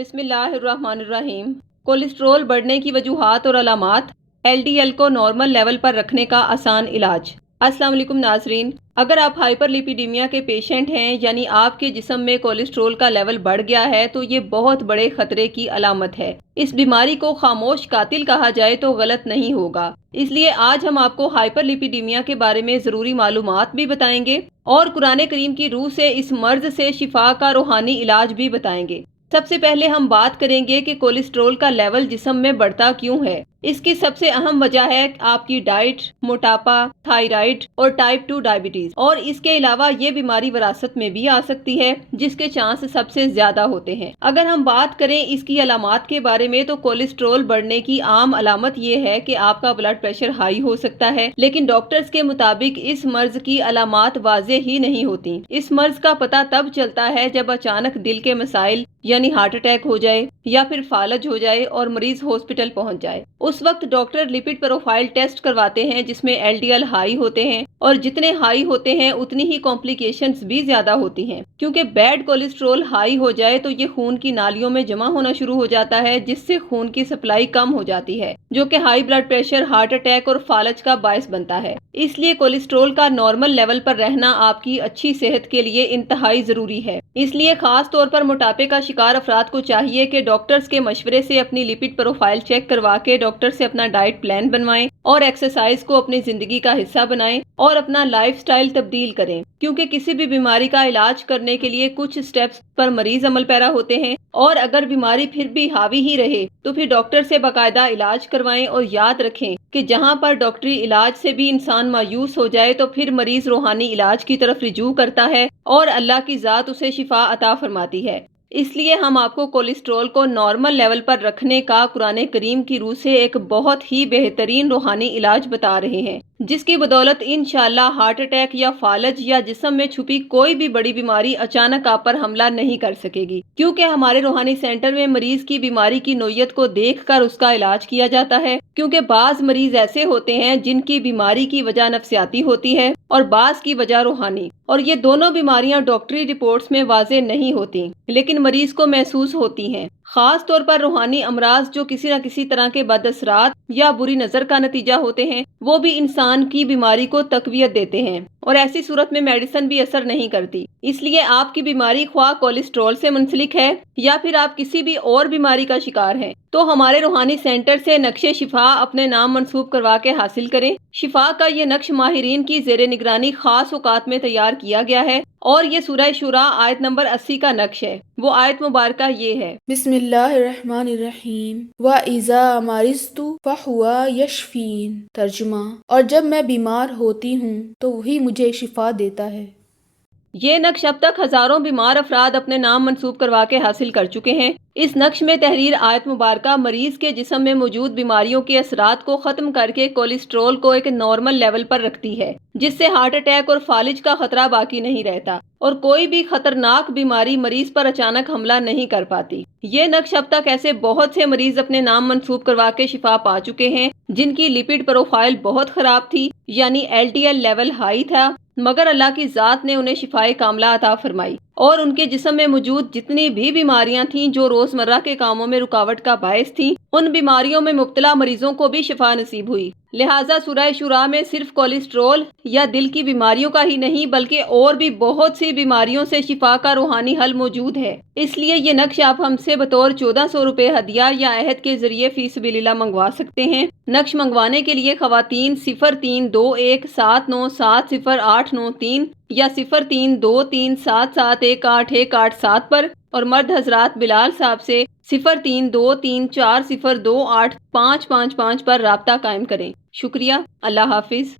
بسم اللہ الرحمن الرحیم۔ کولیسٹرول بڑھنے کی وجوہات اور علامات، LDL کو نارمل لیول پر رکھنے کا آسان علاج۔ السلام علیکم ناظرین، اگر آپ ہائپر لیپیڈیمیا کے پیشنٹ ہیں، یعنی آپ کے جسم میں کولیسٹرول کا لیول بڑھ گیا ہے، تو یہ بہت بڑے خطرے کی علامت ہے۔ اس بیماری کو خاموش قاتل کہا جائے تو غلط نہیں ہوگا۔ اس لیے آج ہم آپ کو ہائپر لیپیڈیمیا کے بارے میں ضروری معلومات بھی بتائیں گے اور قرآن کریم کی روح سے اس مرض سے شفا کا روحانی علاج بھی بتائیں گے۔ سب سے پہلے ہم بات کریں گے کہ کولیسٹرول کا لیول جسم میں بڑھتا کیوں ہے۔ اس کی سب سے اہم وجہ ہے آپ کی ڈائٹ، موٹاپا، تھائرائیڈ اور ٹائپ 2 ڈائبٹیز، اور اس کے علاوہ یہ بیماری وراثت میں بھی آ سکتی ہے، جس کے چانس سب سے زیادہ ہوتے ہیں۔ اگر ہم بات کریں اس کی علامات کے بارے میں تو کولیسٹرول بڑھنے کی عام علامت یہ ہے کہ آپ کا بلڈ پریشر ہائی ہو سکتا ہے، لیکن ڈاکٹرز کے مطابق اس مرض کی علامات واضح ہی نہیں ہوتی۔ اس مرض کا پتہ تب چلتا ہے جب اچانک دل کے مسائل یعنی ہارٹ اٹیک ہو جائے یا پھر فالج ہو جائے اور مریض ہاسپٹل پہنچ جائے۔ اس وقت ڈاکٹر لپڈ پروفائل ٹیسٹ کرواتے ہیں جس میں LDL ہائی ہوتے ہیں، اور جتنے ہائی ہوتے ہیں اتنی ہی کمپلیکیشنز بھی زیادہ ہوتی ہیں، کیونکہ بیڈ کولیسٹرول ہائی ہو جائے تو یہ خون کی نالیوں میں جمع ہونا شروع ہو جاتا ہے، جس سے خون کی سپلائی کم ہو جاتی ہے، جو کہ high blood pressure, heart attack اور فالج کا باعث بنتا ہے۔ اس لیے کولیسٹرول کا نارمل لیول پر رہنا آپ کی اچھی صحت کے لیے انتہائی ضروری ہے۔ اس لیے خاص طور پر موٹاپے کا شکار افراد کو چاہیے کہ ڈاکٹرز کے مشورے سے اپنی لپڈ پروفائل چیک کروا کے ڈاکٹر سے اپنا ڈائٹ پلان بنوائیں اور ایکسرسائز کو اپنی زندگی کا حصہ بنائیں اور اپنا لائف سٹائل تبدیل کریں، کیونکہ کسی بھی بیماری کا علاج کرنے کے لیے کچھ سٹیپس پر مریض عمل پیرا ہوتے ہیں، اور اگر بیماری پھر بھی حاوی ہی رہے تو پھر ڈاکٹر سے باقاعدہ علاج کروائیں، اور یاد رکھیں کہ جہاں پر ڈاکٹری علاج سے بھی انسان مایوس ہو جائے تو پھر مریض روحانی علاج کی طرف رجوع کرتا ہے اور اللہ کی ذات اسے شفا عطا فرماتی ہے۔ اس لیے ہم آپ کو کولیسٹرول کو نارمل لیول پر رکھنے کا قرآن کریم کی روح سے ایک بہت ہی بہترین روحانی علاج بتا رہے ہیں، جس کی بدولت انشاءاللہ ہارٹ اٹیک یا فالج یا جسم میں چھپی کوئی بھی بڑی بیماری اچانک آپ پر حملہ نہیں کر سکے گی، کیونکہ ہمارے روحانی سینٹر میں مریض کی بیماری کی نوعیت کو دیکھ کر اس کا علاج کیا جاتا ہے، کیونکہ بعض مریض ایسے ہوتے ہیں جن کی بیماری کی وجہ نفسیاتی ہوتی ہے اور بعض کی وجہ روحانی، اور یہ دونوں بیماریاں ڈاکٹری رپورٹس میں واضح نہیں ہوتی لیکن مریض کو محسوس ہوتی ہیں۔ خاص طور پر روحانی امراض جو کسی نہ کسی طرح کے بد اثرات یا بری نظر کا نتیجہ ہوتے ہیں، وہ بھی انسان کی بیماری کو تقویت دیتے ہیں، اور ایسی صورت میں میڈیسن بھی اثر نہیں کرتی۔ اس لیے آپ کی بیماری خواہ کولیسٹرول سے منسلک ہے یا پھر آپ کسی بھی اور بیماری کا شکار ہیں، تو ہمارے روحانی سینٹر سے نقش شفا اپنے نام منسوب کروا کے حاصل کریں۔ شفا کا یہ نقش ماہرین کی زیر نگرانی خاص اوقات میں تیار کیا گیا ہے، اور یہ سورہ شورى آیت نمبر 80 کا نقش ہے۔ وہ آیت مبارکہ یہ ہے: بسم اللہ الرحمن الرحیم وَإِذَا مَرِضْتُ فَهُوَ يَشْفِينِ۔ ترجمہ: اور جب میں بیمار ہوتی ہوں تو وہی مجھے شفا دیتا ہے۔ یہ نقش اب تک ہزاروں بیمار افراد اپنے نام منسوب کروا کے حاصل کر چکے ہیں۔ اس نقش میں تحریر آیت مبارکہ مریض کے جسم میں موجود بیماریوں کے اثرات کو ختم کر کے کولیسٹرول کو ایک نارمل لیول پر رکھتی ہے، جس سے ہارٹ اٹیک اور فالج کا خطرہ باقی نہیں رہتا، اور کوئی بھی خطرناک بیماری مریض پر اچانک حملہ نہیں کر پاتی۔ یہ نقش اب تک ایسے بہت سے مریض اپنے نام منسوب کروا کے شفا پا چکے ہیں جن کی لپڈ پروفائل بہت خراب تھی، یعنی LDL لیول ہائی تھا، مگر اللہ کی ذات نے انہیں شفائے کاملہ عطا فرمائی، اور ان کے جسم میں موجود جتنی بھی بیماریاں تھیں جو روزمرہ کے کاموں میں رکاوٹ کا باعث تھیں، ان بیماریوں میں مبتلا مریضوں کو بھی شفا نصیب ہوئی۔ لہٰذا سورہ شورى میں صرف کولیسٹرول یا دل کی بیماریوں کا ہی نہیں بلکہ اور بھی بہت سی بیماریوں سے شفا کا روحانی حل موجود ہے۔ اس لیے یہ نقش آپ ہم سے بطور 1400 روپے ہدیہ یا عہد کے ذریعے فی سبیل اللہ منگوا سکتے ہیں۔ نقش منگوانے کے لیے خواتین 032179708993 یا 032377181887 پر، اور مرد حضرات بلال صاحب سے 0323402855 پر رابطہ قائم کریں۔ شکریہ۔ اللہ حافظ۔